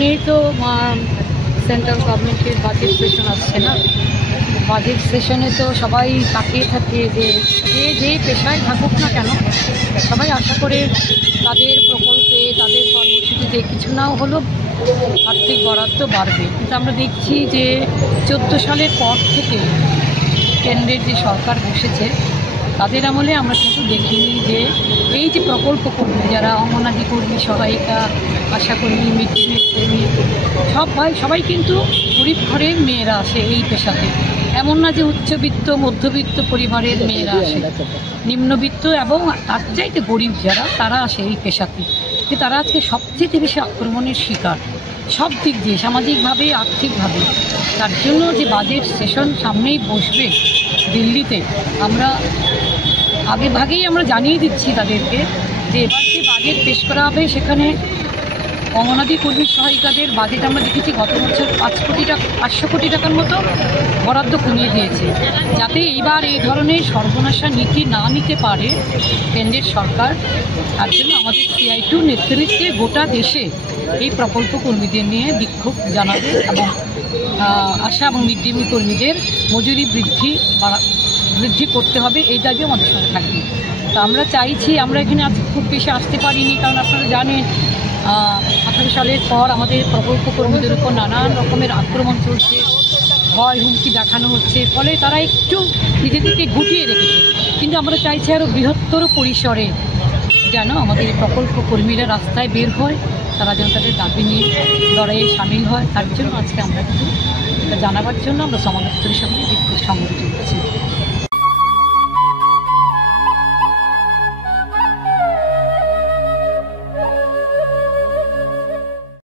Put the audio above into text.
সামনেই তো সেন্ট্রাল গভর্নমেন্টের বাজেট সেশন আসছে না। বাজেট সেশনে তো সবাই তাকিয়ে থাকে যে যে পেশায় থাকুক না কেন, সবাই আশা করে তাদের প্রকল্পে, তাদের কর্মসূচিতে কিছু নাও হলেও আর্থিক বরাদ্দ বাড়বে। কিন্তু আমরা দেখছি যে 14 সালের পর থেকে কেন্দ্রের যে সরকার বসেছে, তাদের আমলে আমরা কিন্তু দেখিনি যে এই যে প্রকল্প কর্মী, যারা অঙ্গনাদি কর্মী, সহায়িকা, আশাকর্মী, মিড ডে মিল কর্মী, সবাই কিন্তু গরিব ঘরের মেয়েরা আসে এই পেশাতে। এমন না যে উচ্চবিত্ত মধ্যবিত্ত পরিবারের মেয়েরা আসে, নিম্নবিত্ত এবং তার চাইতে গরিব যারা, তারা আসে এই পেশাতে। যে তারা আজকে সবচেয়ে বেশি আক্রমণের শিকার, সব দিক দিয়ে, সামাজিকভাবে, আর্থিকভাবে। তার জন্য যে বাজেট সেশন সামনেই বসবে দিল্লিতে, আমরা আগেভাগেই আমরা জানিয়ে দিচ্ছি তাদেরকে যে এবার যে বাজেট পেশ করা হবে সেখানে অঙ্গনাদি কর্মী সহায়িকাদের বাজেট আমরা দেখেছি গত বছর 500 কোটি টাকার মতো বরাদ্দ কমিয়ে দিয়েছে, যাতে এইবার এই ধরনের সর্বনাশা নীতি না নিতে পারে কেন্দ্রের সরকার। তার জন্য আমাদের CI2 নেতৃত্বে গোটা দেশে এই প্রকল্প কর্মীদের নিয়ে বিক্ষোভ জানাবে এবং আশা এবং মিড ডে মিল কর্মীদের মজুরি বৃদ্ধি করতে হবে, এই দাবিও আমাদের সঙ্গে থাকবে। তো আমরা চাইছি, আমরা এখানে আজ খুব বেশি আসতে পারিনি, কারণ আপনারা জানেন 18 সালের পর আমাদের প্রকল্প কর্মীদের উপর নানান রকমের আক্রমণ চলছে, ভয় হুমকি দেখানো হচ্ছে, ফলে তারা একটু নিজেদেরকে গুটিয়ে রেখেছে। কিন্তু আমরা চাইছি আরও বৃহত্তর পরিসরে যেন আমাদের প্রকল্প কর্মীরা রাস্তায় বের হয়, তারা যেন তাদের দাবি নিয়ে লড়াইয়ে সামিল হয়। তার জন্য আজকে আমরা কিন্তু এটা জানাবার জন্য আমরা সমাজ দপ্তরের সামনে বিক্ষোভ সংগঠিত করছি।